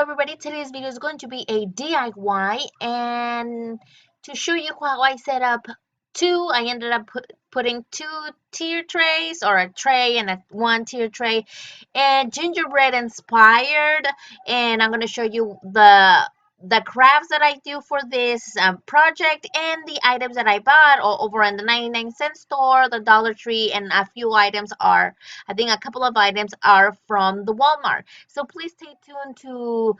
everybody, today's video is going to be a DIY, and to show you how I set up I ended up putting two tier trays, or a tray and a one tier tray, and gingerbread inspired. And I'm going to show you the crafts that I do for this project, and the items that I bought over in the 99-cent store, the Dollar Tree, and a few items are, I think a couple of items are from the Walmart. So please stay tuned to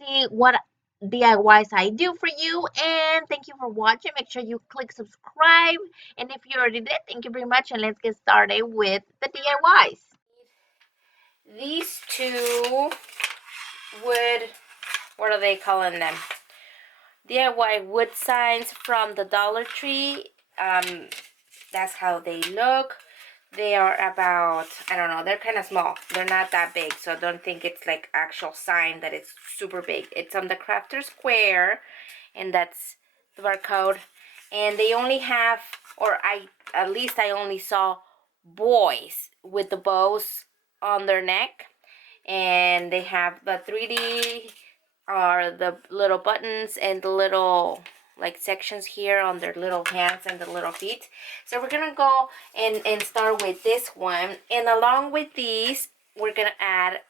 see what DIYs I do for you, and thank you for watching. Make sure you click subscribe, and if you already did, thank you very much, and let's get started with the DIYs. These two wood, what are they calling them? DIY wood signs from the Dollar Tree. That's how they look. They are about, I don't know, they're kind of small. They're not that big, so don't think it's like actual sign that it's super big. It's on the Crafter Square, and that's the barcode. And they only have, at least I only saw boys with the bows on their neck. And they have the 3D, or the little buttons and the little like sections here on their little hands and the little feet. So we're gonna go and start with this one, and along with these we're gonna add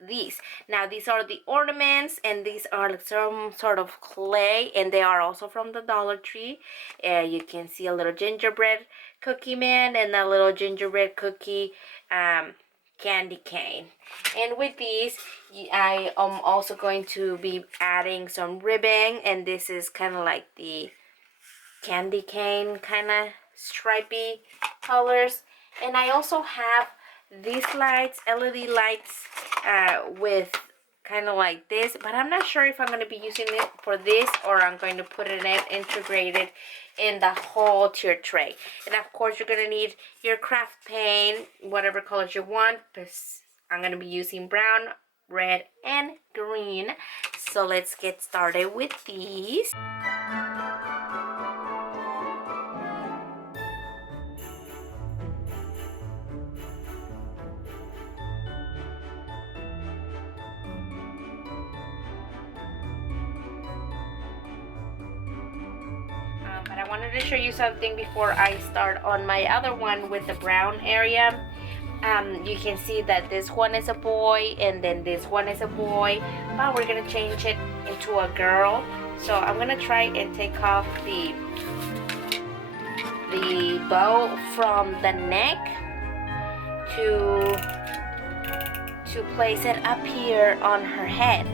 these. Now these are the ornaments, and these are like some sort of clay, and they are also from the Dollar Tree. You can see a little gingerbread cookie man and a little gingerbread cookie candy cane. And with these, I am also going to be adding some ribbon, and this is kind of like the candy cane kind of stripy colors. And I also have these lights, LED lights, with kind of like this, but I'm not sure if I'm going to be using it for this, or I'm going to put it integrated in the whole tier tray. And of course you're going to need your craft paint, whatever colors you want. I'm going to be using brown, red, and green. So let's get started with these. But I wanted to show you something before I start on my other one with the brown area. You can see that this one is a boy, and then this one is a boy, but we're gonna change it into a girl. So I'm gonna try and take off the bow from the neck to place it up here on her head.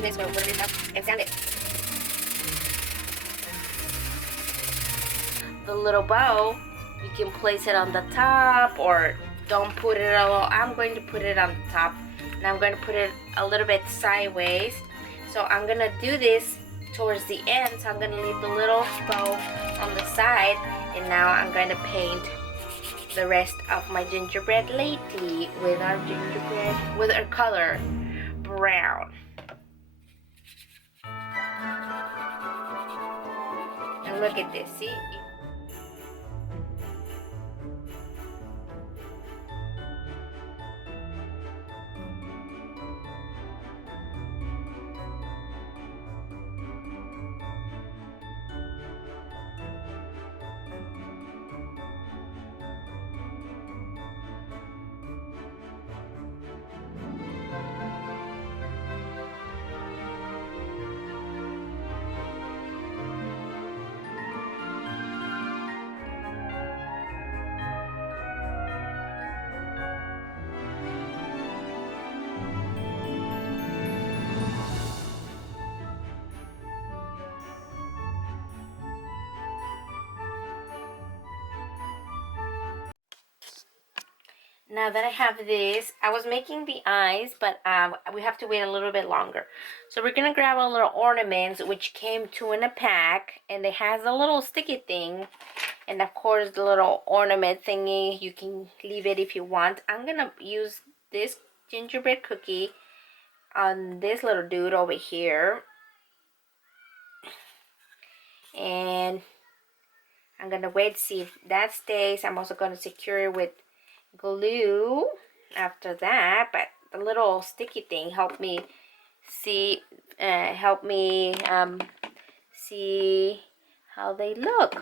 This one, put it up and sand it. The little bow, you can place it on the top, or don't put it all. I'm going to put it on the top, and I'm going to put it a little bit sideways. So I'm going to do this towards the end, so I'm going to leave the little bow on the side, and now I'm going to paint the rest of my gingerbread lady with our color brown. And look at this, see? Now that I have this, I was making the eyes, but we have to wait a little bit longer. So we're going to grab a little ornaments, which came two in a pack, and it has a little sticky thing. And of course, the little ornament thingy, you can leave it if you want. I'm going to use this gingerbread cookie on this little dude over here. And I'm gonna wait to see if that stays. I'm also gonna secure it with glue after that, but the little sticky thing helped me see see how they look.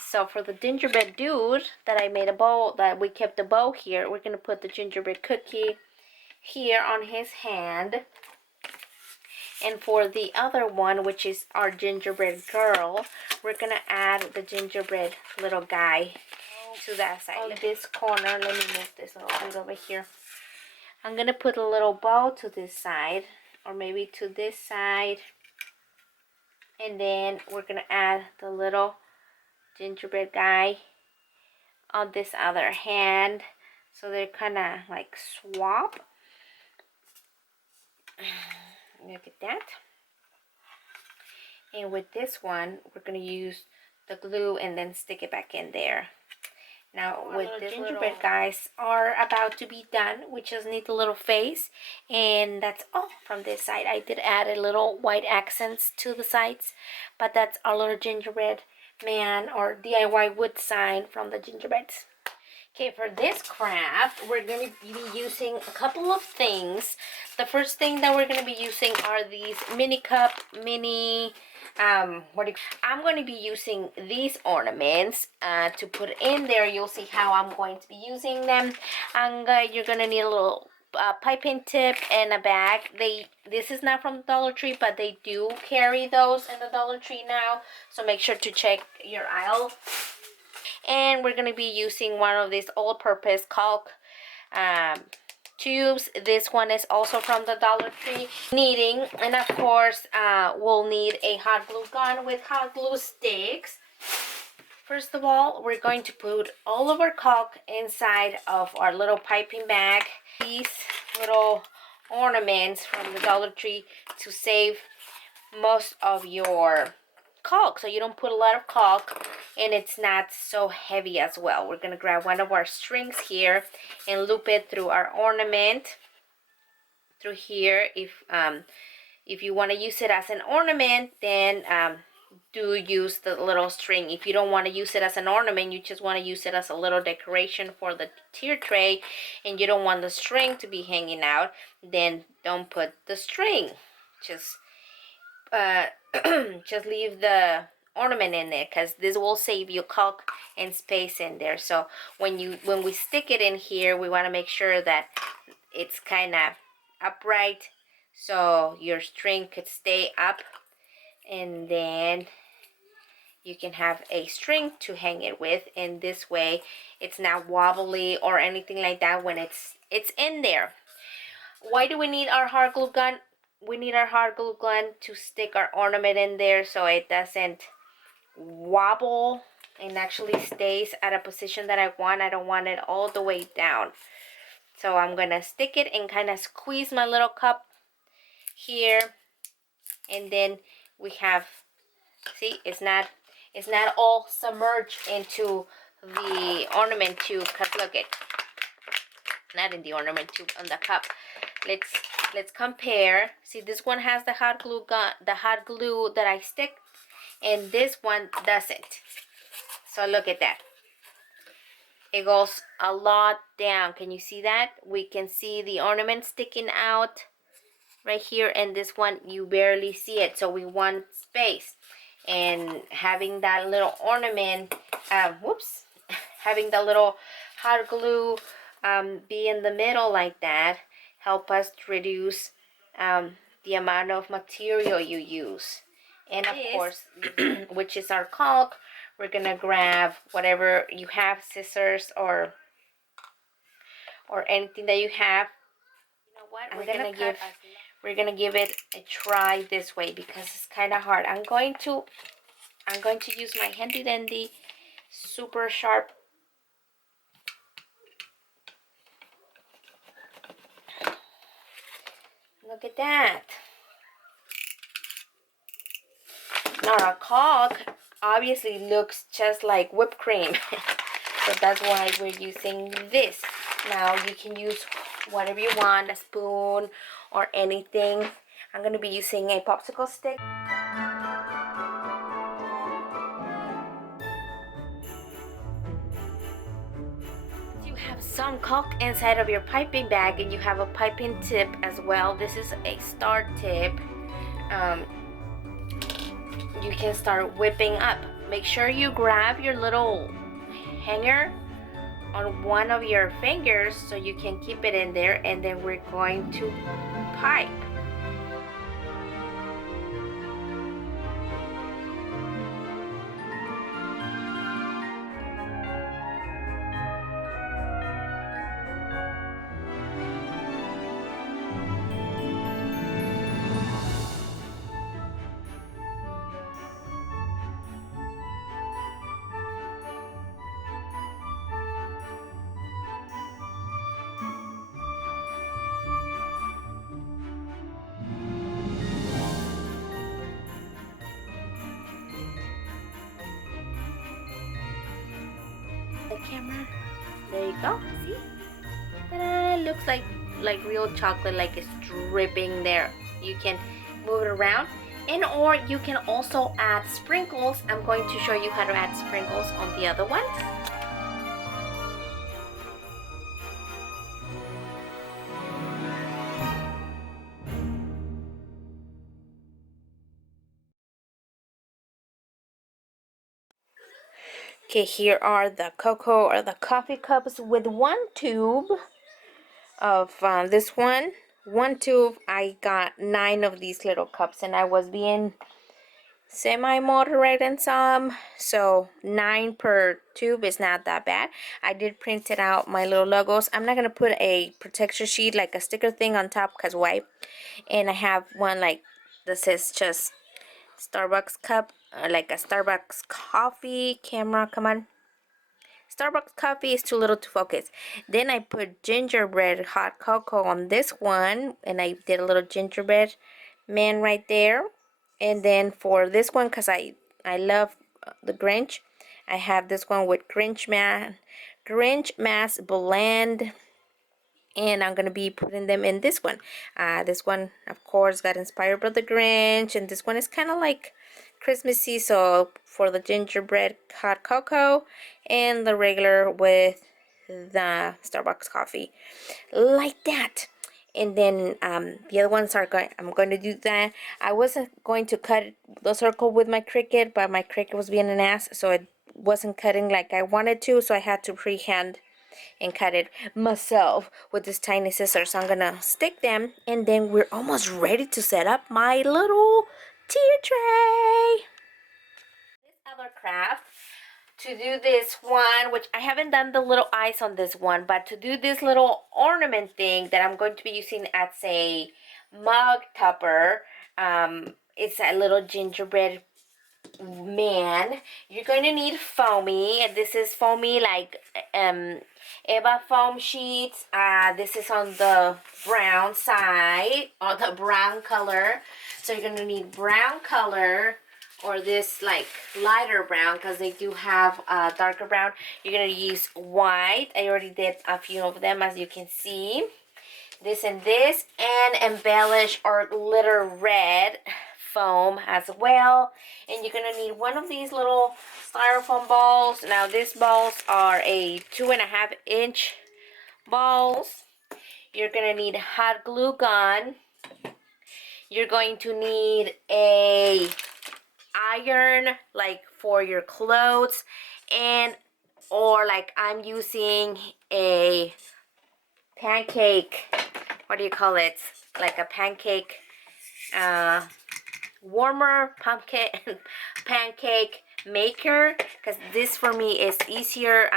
So for the gingerbread dude that I made a bow, that we kept the bow here, we're gonna put the gingerbread cookie here on his hand. And for the other one, which is our gingerbread girl, we're gonna add the gingerbread little guy to that side. On this corner, let me move this little bit over here. I'm gonna put a little bow to this side, or maybe to this side. And then we're gonna add the little gingerbread guy on this other hand. So they're kinda like swap. Look at that. And with this one, we're going to use the glue and then stick it back in there. Now, with the gingerbread guys are about to be done. We just need the little face. And that's all from this side. I did add a little white accents to the sides. But that's our little gingerbread man or DIY wood sign from the gingerbreads. Okay, for this craft, we're going to be using a couple of things. The first thing that we're going to be using are these I'm going to be using these ornaments to put in there. You'll see how I'm going to be using them. You're going to need a little piping tip and a bag. This is not from the Dollar Tree, but they do carry those in the Dollar Tree now. So make sure to check your aisle. And we're going to be using one of these all-purpose caulk tubes. This one is also from the Dollar Tree. And of course, we'll need a hot glue gun with hot glue sticks. First of all, we're going to put all of our caulk inside of our little piping bag. These little ornaments from the Dollar Tree to save most of your caulk, so you don't put a lot of caulk and it's not so heavy as well. We're gonna grab one of our strings here and loop it through our ornament through here. If you want to use it as an ornament, then do use the little string. If you don't want to use it as an ornament, you just want to use it as a little decoration for the tier tray, and you don't want the string to be hanging out, then don't put the string. Just just leave the ornament in there, because this will save you caulk and space in there. So when we stick it in here, we want to make sure that it's kind of upright so your string could stay up, and then you can have a string to hang it with, and this way it's not wobbly or anything like that when it's in there. Why do we need our hard glue gun? We need our hard glue gun to stick our ornament in there so it doesn't wobble and actually stays at a position that I want. I don't want it all the way down. So I'm gonna stick it and kind of squeeze my little cup here, and then we have, see, it's not all submerged into the ornament tube, because look it, not in the ornament tube, on the cup. Let's compare. See, this one has the hot glue gun, the hot glue that I stick, and this one doesn't. So look at that. It goes a lot down. Can you see that? We can see the ornament sticking out right here, and this one you barely see it. So we want space, and having that little ornament, having the little hot glue be in the middle like that, help us reduce the amount of material you use. And of course, which is our caulk, we're gonna grab whatever you have, scissors or anything that you have. You know what? We're gonna give it a try this way, because it's kind of hard. I'm going to use my handy dandy super sharp Look at that. Now our caulk obviously looks just like whipped cream. So that's why we're using this. Now you can use whatever you want, a spoon or anything. I'm going to be using a popsicle stick. You have some caulk inside of your piping bag and you have a piping tip as well. This is a start tip. Um, you can start whipping up. Make sure you grab your little hanger on one of your fingers so you can keep it in there, and then we're going to pipe. The camera, there you go. See? Ta-da! Looks like real chocolate, like it's dripping there. You can move it around, and or you can also add sprinkles. I'm going to show you how to add sprinkles on the other ones. Okay, here are the cocoa or the coffee cups with one tube of this one tube. I got 9 of these little cups, and I was being semi-moderate in some, so 9 per tube is not that bad. I did print it out, my little logos. I'm not gonna put a protection sheet, like a sticker thing on top, because why? And I have one like this is just Starbucks cup, like a Starbucks coffee. Camera, come on. Starbucks coffee is too little to focus. Then I put gingerbread hot cocoa on this one, and I did a little gingerbread man right there. And then for this one, because I love the Grinch, I have this one with Grinch Mass Blend, and I'm gonna be putting them in this one. This one, of course, got inspired by the Grinch, and this one is kind of like Christmassy. So for the gingerbread hot cocoa and the regular with the Starbucks coffee, like that. And then the other ones are going. I'm going to do that. I wasn't going to cut the circle with my Cricut, but my Cricut was being an ass, so it wasn't cutting like I wanted to. So I had to freehand and cut it myself with this tiny scissors. So I'm gonna stick them, and then we're almost ready to set up my little tier tray. This other craft, to do this one, which I haven't done the little eyes on this one, but to do this little ornament thing that I'm going to be using as a mug topper, it's a little gingerbread man. You're going to need foamy, and this is foamy like Eva foam sheets. This is on the brown side, or the brown color, so you're going to need brown color, or this like lighter brown, because they do have darker brown. You're going to use white. I already did a few of them, as you can see. This and this, and embellish or glitter red foam as well. And you're gonna need one of these little styrofoam balls. Now these balls are a 2.5-inch balls. You're gonna need hot glue gun. You're going to need a iron, like for your clothes, and or like I'm using a pancake, what do you call it, like a pancake warmer pancake maker, because this for me is easier.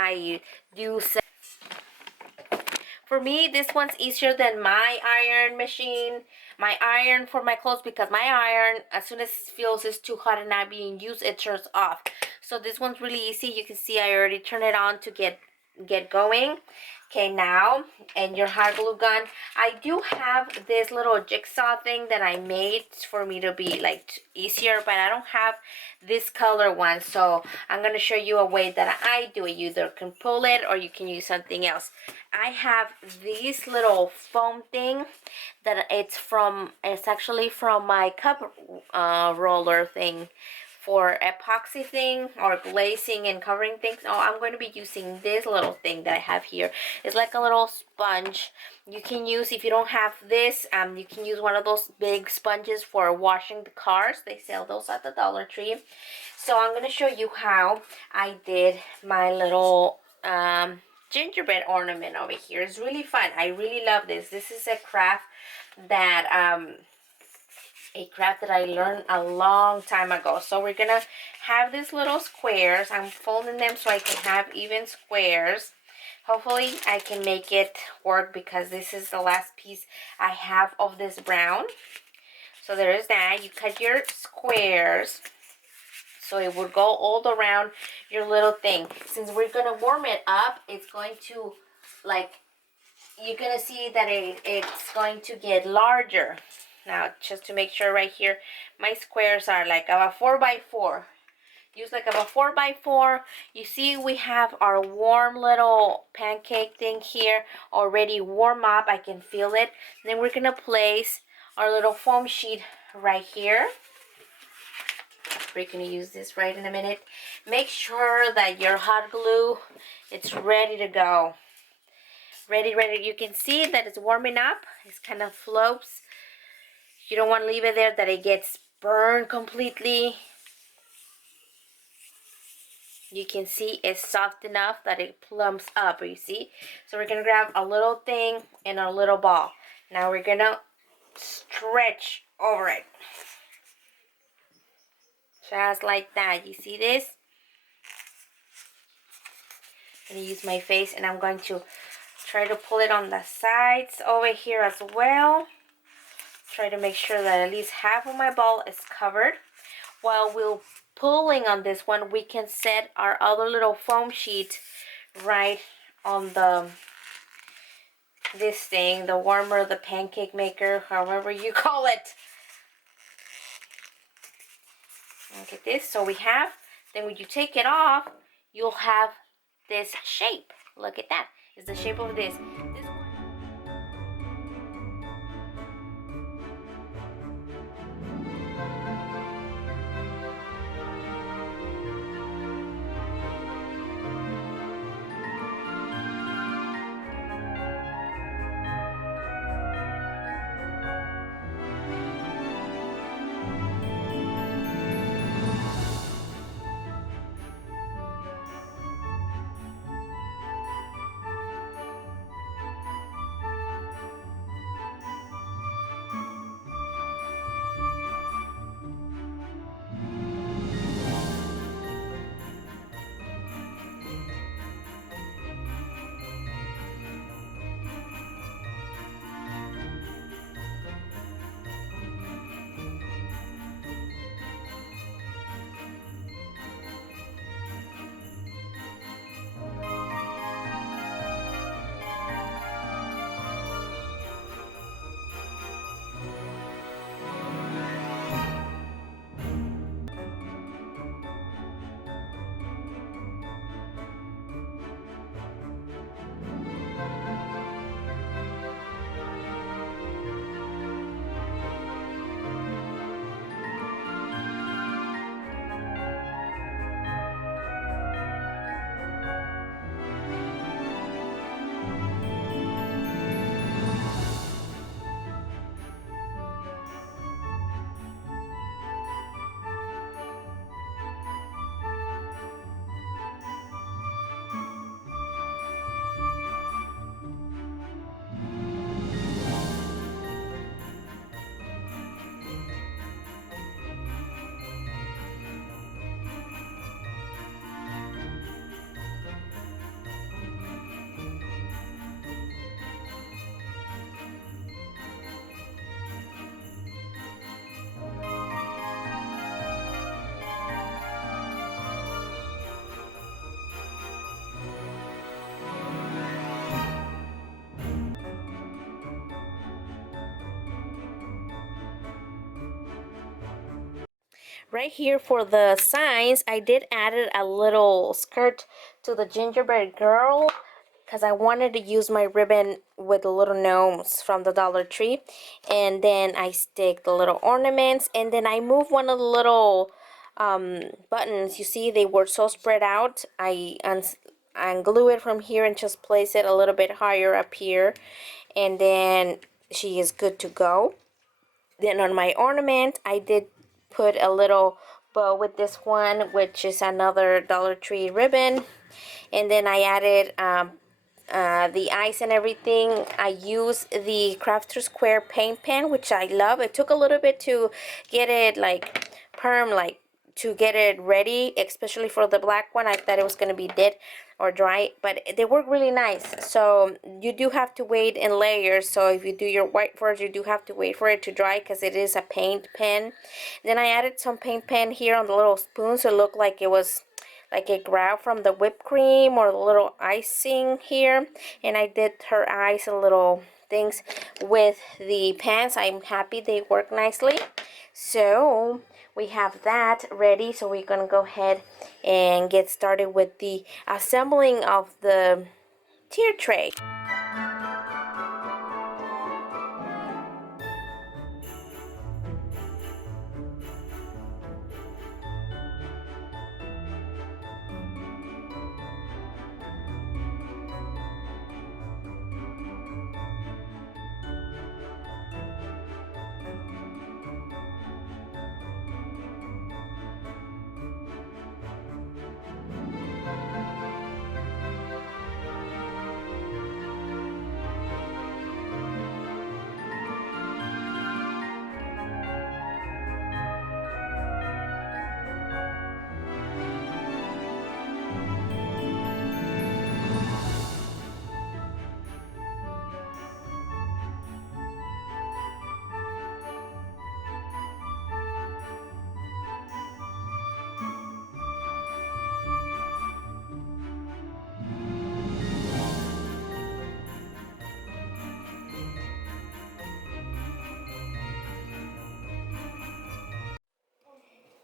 For me, this one's easier than my iron machine, my iron for my clothes, because my iron, as soon as it feels it's too hot and not being used, it turns off. So this one's really easy. You can see I already turned it on to get going. Okay, now, and your hot glue gun. I do have this little jigsaw thing that I made for me to be like easier, but I don't have this color one. So I'm going to show you a way that I do it. You either can pull it or you can use something else. I have this little foam thing that it's actually from my cup roller thing for epoxy thing or glazing and covering things. Oh, I'm going to be using this little thing that I have here. It's like a little sponge. You can use, if you don't have this, you can use one of those big sponges for washing the cars. They sell those at the Dollar Tree. So I'm going to show you how I did my little gingerbread ornament over here. It's really fun. I really love this. This is a craft that I learned a long time ago. So we're gonna have these little squares. I'm folding them so I can have even squares. Hopefully I can make it work because this is the last piece I have of this brown. So there is that. You cut your squares so it would go all around your little thing. Since we're gonna warm it up, it's going to, like, you're gonna see that it's going to get larger. Now, just to make sure right here, my squares are like about 4 by 4. Use like about 4 by 4. You see we have our warm little pancake thing here already warm up. I can feel it. Then we're gonna place our little foam sheet right here. We're gonna use this right in a minute. Make sure that your hot glue, it's ready to go. Ready. You can see that it's warming up. It's kind of floats. You don't want to leave it there that it gets burned completely. You can see it's soft enough that it plumps up, you see? So we're gonna grab a little thing and a little ball. Now we're gonna stretch over it. Just like that, you see this? I'm gonna use my face and I'm going to try to pull it on the sides over here as well. Try to make sure that at least half of my ball is covered. While we're pulling on this one, we can set our other little foam sheet right on this thing, the warmer, the pancake maker, however you call it. Look at this. So we have, then when you take it off, you'll have this shape. Look at that. It's the shape of this. right here for the signs, I did added a little skirt to the gingerbread girl because I wanted to use my ribbon with the little gnomes from the Dollar Tree. And then I stick the little ornaments, and then I move one of the little buttons. You see, they were so spread out. I unglue it from here and just place it a little bit higher up here, and then she is good to go. Then on my ornament, I did put a little bow with this one, which is another Dollar Tree ribbon. And then I added the ice and everything. I use the Crafter Square paint pen, which I love. It took a little bit to get it like perm, like to get it ready, especially for the black one. I thought it was going to be dead or dry, but they work really nice. So you do have to wait in layers. So if you do your white first, you do have to wait for it to dry because it is a paint pen. Then I added some paint pen here on the little spoon so it looked like it was like a grab from the whipped cream or the little icing here. And I did her eyes and little things with the pans. I'm happy they work nicely. So we have that ready, so we're gonna go ahead and get started with the assembling of the tier tray.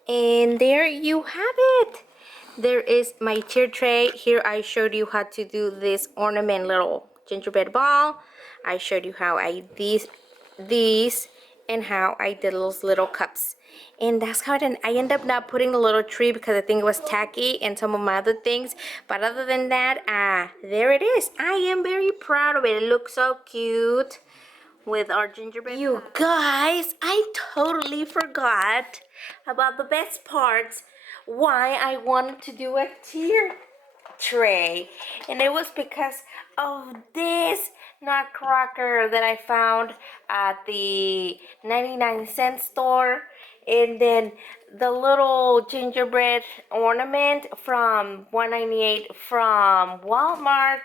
And there you have it. There is my tier tray. Here I showed you how to do this ornament little gingerbread ball. I showed you how I these and how I did those little cups. And that's how I end up not putting the little tree because I think it was tacky and some of my other things. But other than that, there it is. I am very proud of it. It looks so cute with our gingerbread. You guys, I totally forgot about the best parts, why I wanted to do a tier tray. And it was because of this nutcracker that I found at the 99-cent store. And then the little gingerbread ornament from 198 from Walmart.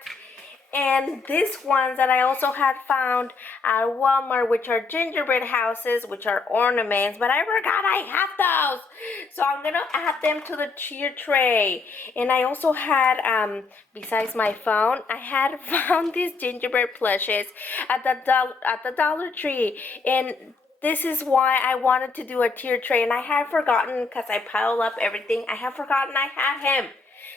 And these ones that I also had found at Walmart, which are gingerbread houses, which are ornaments, but I forgot I have those. So I'm gonna add them to the tier tray. And I also had, besides my phone, I had found these gingerbread plushes at the Dollar Tree. And this is why I wanted to do a tier tray. And I had forgotten, because I piled up everything, I had forgotten I had him.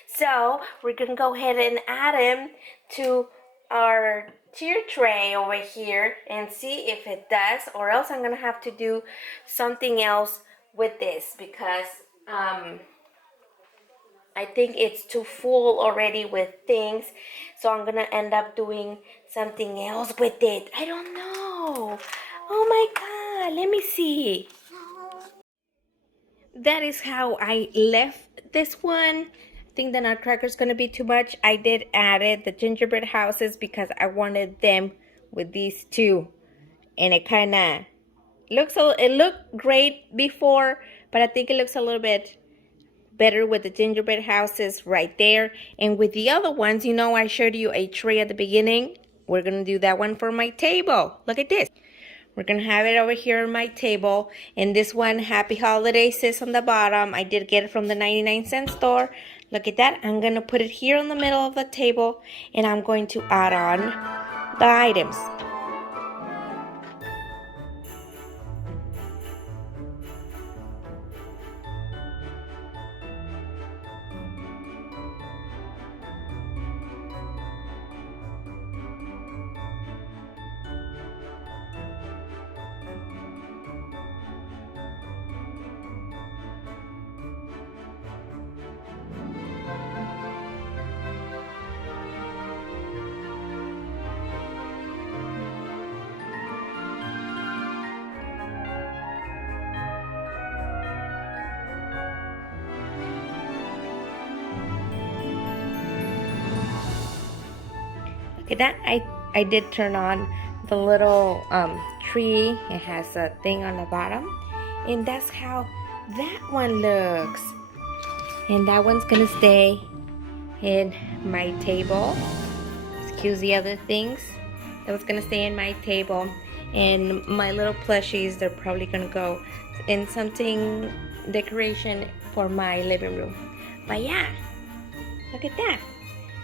So we're gonna go ahead and add him to our tier tray over here and see if it does, or else I'm gonna have to do something else with this because I think it's too full already with things, so I'm gonna end up doing something else with it. I don't know. Oh my god, let me see. That is how I left this one. I think the nutcracker is going to be too much. I did add the gingerbread houses because I wanted them with these two. And it kind of it looked great before, but I think it looks a little bit better with the gingerbread houses right there. And with the other ones, you know, I showed you a tray at the beginning. We're going to do that one for my table. Look at this. We're going to have it over here on my table. And this one, Happy Holidays, says on the bottom. I did get it from the 99-cent store. Look at that. I'm going to put it here in the middle of the table. And I'm going to add on the items. Okay, that I did turn on the little tree. It has a thing on the bottom, and that's how that one looks. And that one's gonna stay in my table. Excuse the other things. That was gonna stay in my table. And my little plushies, they're probably gonna go in something decoration for my living room. But yeah, look at that.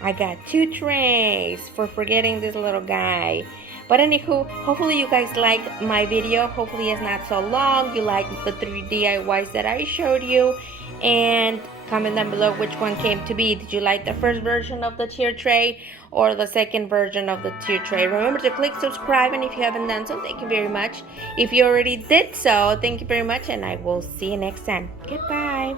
I got 2 trays for forgetting this little guy. But anywho, hopefully you guys like my video. Hopefully it's not so long. You like the 3 DIYs that I showed you. And comment down below which one came to be. Did you like the first version of the tier tray or the second version of the tier tray? Remember to click subscribe, and if you haven't done so, thank you very much. If you already did so, thank you very much, and I will see you next time. Goodbye.